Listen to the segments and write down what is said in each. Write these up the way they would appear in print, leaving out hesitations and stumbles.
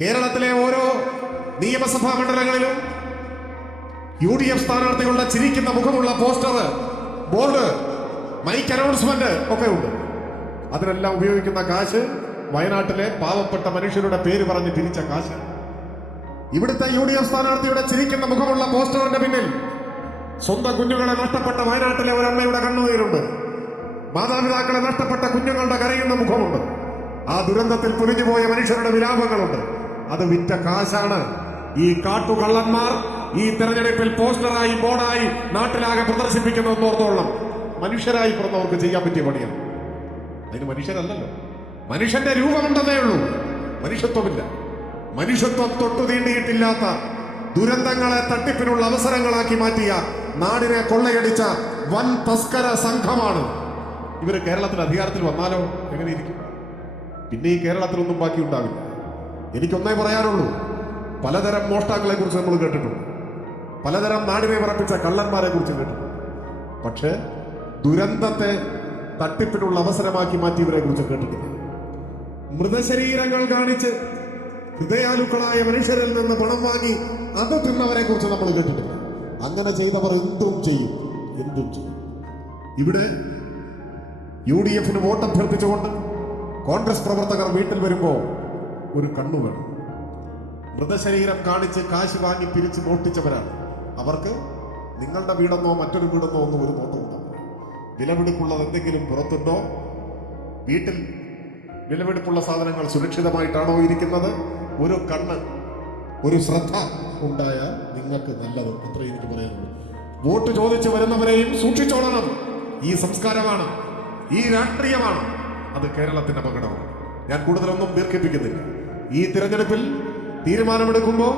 കേരളത്തിലെ ഓരോ നിയമസഭാ മണ്ഡലങ്ങളിലും UDF സ്ഥാനാർത്ഥികളുടെ ചിരിക്കുന്ന മുഖമുള്ള പോസ്റ്റർ, ബോർഡ്, മൈക്ക് അനൗൺസ്മെന്റ് ഒക്കെ ഉണ്ട്. അതിനെല്ലാം ഉപയോഗിക്കുന്ന കാശ് വയനാട്ടിലെ പാവപ്പെട്ട മനുഷ്യരുടെ പേര് പറഞ്ഞ് പിരിച്ച കാശ്. ഇവിടുത്തെ UDF സ്ഥാനാർത്ഥിയുടെ ചിരിക്കുന്ന മുഖമുള്ള പോസ്റ്ററിന്റെ പിന്നിൽ സ്വന്തം കുഞ്ഞുങ്ങളെ നഷ്ടപ്പെട്ട വയനാട്ടിലെ ഒരമ്മയുടെ കണ്ണുനീരുണ്ട്. മാതാപിതാക്കളെ നഷ്ടപ്പെട്ട കുഞ്ഞുങ്ങളുടെ കരയുന്ന മുഖമുണ്ട്. ആ ദുരന്തത്തിൽ പൊലിഞ്ഞുപോയ മനുഷ്യരുടെ വിലാപങ്ങളുണ്ട്. അത് വിറ്റ കാശാണ് ഈ കാട്ടുകള്ളന്മാർ ഈ തെരഞ്ഞെടുപ്പിൽ പോസ്റ്ററായി, ബോർഡായി നാട്ടിലാകെ പ്രദർശിപ്പിക്കുന്നതെന്നോർത്തോളം. മനുഷ്യരായി പിറന്നവർക്ക് ചെയ്യാൻ പറ്റിയ പണിയാണ്. അതിന് മനുഷ്യരല്ലല്ലോ, മനുഷ്യന്റെ രൂപമുണ്ടെന്നേ ഉള്ളൂ, മനുഷ്യത്വമില്ല. മനുഷ്യത്വം തൊട്ടു തീണ്ടിയിട്ടില്ലാത്ത ദുരന്തങ്ങളെ തട്ടിപ്പിനുള്ള അവസരങ്ങളാക്കി മാറ്റിയ, നാടിനെ കൊള്ളയടിച്ച വൻ തസ്കര സംഘമാണ് ഇവര്. കേരളത്തിൽ അധികാരത്തിൽ വന്നാലോ എങ്ങനെയിരിക്കും? പിന്നെ ഈ കേരളത്തിലൊന്നും ബാക്കി ഉണ്ടാവില്ല. എനിക്കൊന്നേ പറയാനുള്ളൂ, പലതരം മോഷ്ടാക്കളെ കുറിച്ച് നമ്മൾ കേട്ടിട്ടുണ്ട്, പലതരം നാടിനെ വിറപ്പിച്ച കള്ളന്മാരെ കുറിച്ച് കേട്ടിട്ടുണ്ട്. പക്ഷേ ദുരന്തത്തെ തട്ടിപ്പിനുള്ള അവസരമാക്കി മാറ്റിയവരെ കുറിച്ച് കേട്ടിട്ടില്ല. മൃതശരീരങ്ങൾ കാണിച്ച് ഹൃദയാലുക്കളായ മനുഷ്യരിൽ നിന്ന് പണം വാങ്ങി അത് തിന്നവരെ കുറിച്ച് നമ്മൾ കേട്ടിട്ടില്ല. അങ്ങനെ ചെയ്തവർ എന്തും ചെയ്യും, എന്തും ചെയ്യും. ഇവിടെ UDFന് വോട്ട് അഭ്യർത്ഥിച്ചുകൊണ്ട് കോൺഗ്രസ് പ്രവർത്തകർ വീട്ടിൽ വരുമ്പോൾ ഒരു കണ്ണു വേണം. മൃതശരീരം കാണിച്ച് കാശ് വാങ്ങി പിരിച്ച് മോഷ്ടിച്ചവരാണ്. അവർക്ക് നിങ്ങളുടെ വീടെന്നോ മറ്റൊരു വീടെന്നോ ഒന്നും ഒരു നോട്ടം ഉണ്ടാവില്ല. വിലപിടിപ്പുള്ളത് എന്തെങ്കിലും പുറത്തുണ്ടോ, വീട്ടിൽ വിലപിടിപ്പുള്ള സാധനങ്ങൾ സുരക്ഷിതമായിട്ടാണോ ഇരിക്കുന്നത്, ഒരു കണ്ണ്, ഒരു ശ്രദ്ധ ഉണ്ടായാൽ നിങ്ങൾക്ക് നല്ലത്. അത്രേ എനിക്ക് പറയാനുള്ളൂ. വോട്ട് ചോദിച്ച് വരുന്നവരെയും സൂക്ഷിച്ചോളണം. ഈ സംസ്കാരമാണ്, ഈ രാഷ്ട്രീയമാണ്. അത് കേരളത്തിന്റെ അപകടമാണ്. ഞാൻ കൂടുതലൊന്നും ദീർഘിപ്പിക്കുന്നില്ല. ഈ തിരഞ്ഞെടുപ്പിൽ തീരുമാനമെടുക്കുമ്പോൾ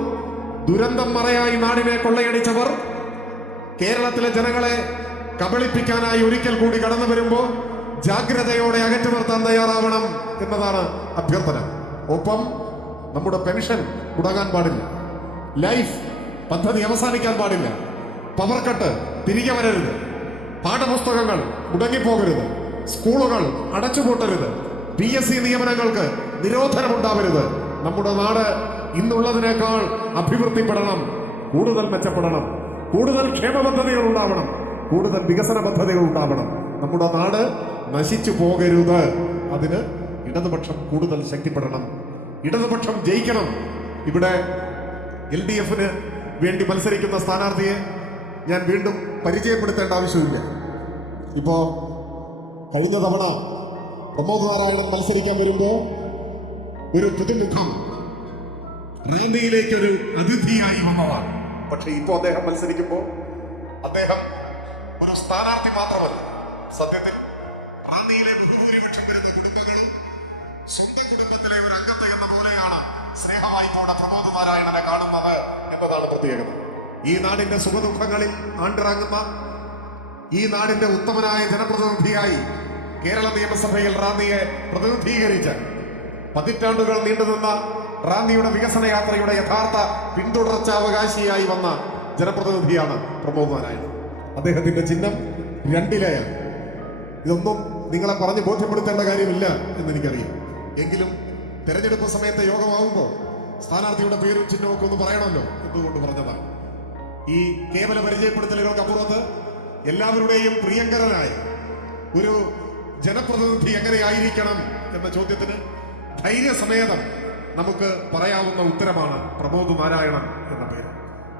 ദുരന്തം മറയായി നാടിനെ കൊള്ളയടിച്ചവർ കേരളത്തിലെ ജനങ്ങളെ കബളിപ്പിക്കാനായി ഒരിക്കൽ കൂടി കടന്നു വരുമ്പോൾ ജാഗ്രതയോടെ അകറ്റി നിർത്താൻ തയ്യാറാവണം എന്നതാണ് അഭ്യർത്ഥന. ഒപ്പം നമ്മുടെ പെൻഷൻ മുടങ്ങാൻ പാടില്ല, ലൈഫ് പദ്ധതി അവസാനിക്കാൻ പാടില്ല, പവർ കട്ട് തിരികെ വരരുത്, പാഠപുസ്തകങ്ങൾ മുടങ്ങിപ്പോകരുത്, സ്കൂളുകൾ അടച്ചുപൂട്ടരുത്, PSC നിയമനങ്ങൾക്ക് നിരോധനമുണ്ടാവരുത്. നമ്മുടെ നാട് ഇന്നുള്ളതിനേക്കാൾ അഭിവൃദ്ധിപ്പെടണം, കൂടുതൽ മെച്ചപ്പെടണം, കൂടുതൽ ക്ഷേമ പദ്ധതികൾ ഉണ്ടാവണം, കൂടുതൽ വികസന പദ്ധതികൾ ഉണ്ടാവണം. നമ്മുടെ നാട് നശിച്ചു പോകരുത്. അതിന് ഇടതുപക്ഷം കൂടുതൽ ശക്തിപ്പെടണം, ഇടതുപക്ഷം ജയിക്കണം. ഇവിടെ LDFന് വേണ്ടി മത്സരിക്കുന്ന സ്ഥാനാർത്ഥിയെ ഞാൻ വീണ്ടും പരിചയപ്പെടുത്തേണ്ട ആവശ്യമില്ല. ഇപ്പോ കഴിഞ്ഞ തവണ പ്രമോദ് നാരായണൻ മത്സരിക്കാൻ വരുമ്പോൾ ഒരു പുതുമുഖം റാന്നിയിലേക്ക് ഒരു അതിഥിയായി വന്നതാണ്. പക്ഷെ ഇപ്പോൾ അദ്ദേഹം മത്സരിക്കുമ്പോൾ അദ്ദേഹം ഒരു സ്ഥാനാർത്ഥി മാത്രമല്ല, സത്യത്തിൽ റാന്നിയിലെ ബഹുഭൂരിപക്ഷം വരുന്ന കുടുംബങ്ങളും സ്വന്തം കുടുംബത്തിലെ ഒരു അംഗത്തെ എന്ന പോലെയാണ് സ്നേഹവായ്പോടെ പ്രമോദ് നാരായണനെ കാണുന്നത് എന്നതാണ് പ്രത്യേകത. ഈ നാടിന്റെ സുഖദുഃഖങ്ങളിൽ ആണ്ടിറങ്ങുന്ന, ഈ നാടിന്റെ ഉത്തമനായ ജനപ്രതിനിധിയായി കേരള നിയമസഭയിൽ റാന്നിയെ പ്രതിനിധീകരിച്ച, പതിറ്റാണ്ടുകൾ നീണ്ടുനിന്ന റാന്നിയുടെ വികസന യാത്രയുടെ യഥാർത്ഥ പിന്തുടർച്ചാവകാശിയായി വന്ന ജനപ്രതിനിധിയാണ് പ്രമോദ് നാരായണൻ. അദ്ദേഹത്തിന്റെ ചിഹ്നം 2 ഇതൊന്നും നിങ്ങളെ പറഞ്ഞ് ബോധ്യപ്പെടുത്തേണ്ട കാര്യമില്ല എന്നെനിക്കറിയാം. എങ്കിലും തെരഞ്ഞെടുപ്പ് സമയത്ത് യോഗമാകുമ്പോൾ സ്ഥാനാർത്ഥിയുടെ പേരും ചിഹ്നവും ഒക്കെ ഒന്ന് പറയണമല്ലോ, എന്തുകൊണ്ട് പറഞ്ഞതാണ്. ഈ കേവല പരിചയപ്പെടുത്തലുകൾക്ക് അപ്പുറത്ത് എല്ലാവരുടെയും പ്രിയങ്കരനായ ഒരു ജനപ്രതിനിധി എങ്ങനെയായിരിക്കണം എന്ന ചോദ്യത്തിന് ധൈര്യസമേതം നമുക്ക് പറയാവുന്ന ഉത്തരമാണ് പ്രമോദ് നാരായണൻ എന്ന പേര്.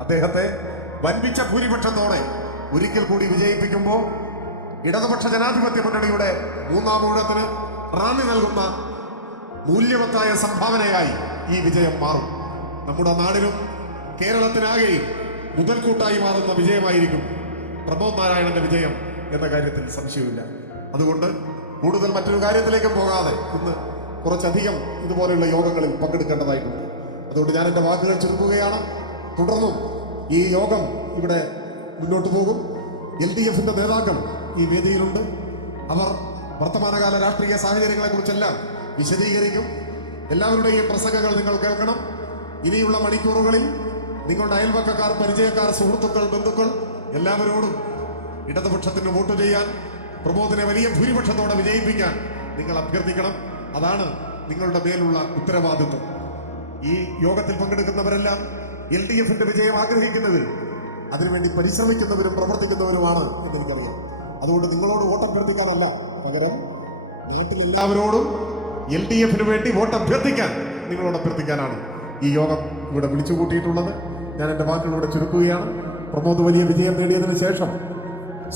അദ്ദേഹത്തെ വൻപിച്ച ഭൂരിപക്ഷത്തോടെ ഒരിക്കൽ കൂടി വിജയിപ്പിക്കുമ്പോൾ ഇടതുപക്ഷ ജനാധിപത്യ മുന്നണിയുടെ 3ാം ഊഴത്തിന് റാന്നി നൽകുന്ന മൂല്യവത്തായ സംഭാവനയായി ഈ വിജയം മാറും. നമ്മുടെ നാടിനും കേരളത്തിനാകെയും മുതൽക്കൂട്ടായി മാറുന്ന വിജയമായിരിക്കും പ്രമോദ് നാരായണന്റെ വിജയം എന്ന കാര്യത്തിൽ സംശയമില്ല. അതുകൊണ്ട് കൂടുതൽ മറ്റൊരു കാര്യത്തിലേക്കും പോകാതെ ഇന്ന് കുറച്ചധികം ഇതുപോലെയുള്ള യോഗങ്ങളിൽ പങ്കെടുക്കേണ്ടതായിട്ടുണ്ട്. അതുകൊണ്ട് ഞാൻ എൻ്റെ വാക്കുകൾ ചുരുക്കുകയാണ്. തുടർന്നും ഈ യോഗം ഇവിടെ മുന്നോട്ട് പോകും. LDFന്റെ നേതാക്കൾ ഈ വേദിയിലുണ്ട്. അവർ വർത്തമാനകാല രാഷ്ട്രീയ സാഹചര്യങ്ങളെക്കുറിച്ചെല്ലാം വിശദീകരിക്കും. എല്ലാവരുടെയും പ്രസംഗങ്ങൾ നിങ്ങൾ കേൾക്കണം. ഇനിയുള്ള മണിക്കൂറുകളിൽ നിങ്ങളുടെ അയൽവക്കക്കാർ, പരിചയക്കാർ, സുഹൃത്തുക്കൾ, ബന്ധുക്കൾ എല്ലാവരോടും ഇടതുപക്ഷത്തിന് വോട്ട് ചെയ്യാൻ, പ്രമോദിനെ വലിയ ഭൂരിപക്ഷത്തോടെ വിജയിപ്പിക്കാൻ നിങ്ങൾ അഭ്യർത്ഥിക്കണം. അതാണ് നിങ്ങളുടെ മേലുള്ള ഉത്തരവാദിത്വം. ഈ യോഗത്തിൽ പങ്കെടുക്കുന്നവരെല്ലാം LDFന്റെ വിജയം ആഗ്രഹിക്കുന്നത്, അതിനുവേണ്ടി പരിശ്രമിക്കുന്നവരും പ്രവർത്തിക്കുന്നവരുമാണ് എന്ന് എനിക്കറിയാം. അതുകൊണ്ട് നിങ്ങളോട് വോട്ട് അഭ്യർത്ഥിക്കാനല്ല, പകരം നാട്ടിലെല്ലാവരോടും LDFന് വേണ്ടി വോട്ട് അഭ്യർത്ഥിക്കാൻ നിങ്ങളോട് അഭ്യർത്ഥിക്കാനാണ് ഈ യോഗം ഇവിടെ വിളിച്ചു കൂട്ടിയിട്ടുള്ളത്. ഞാൻ എൻ്റെ വാക്കുകളിലൂടെ ചുരുക്കുകയാണ്. പ്രമോദ് വലിയ വിജയം നേടിയതിനു ശേഷം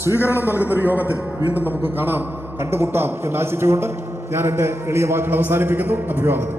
സ്വീകരണം നൽകുന്നൊരു യോഗത്തിൽ വീണ്ടും നമുക്ക് കാണാം, കണ്ടുമുട്ടാം എന്ന് ആശിച്ചുകൊണ്ട് ഞാൻ എൻ്റെ എളിയ വാക്കുകൾ അവസാനിപ്പിക്കുന്നു. അഭിവാദനം.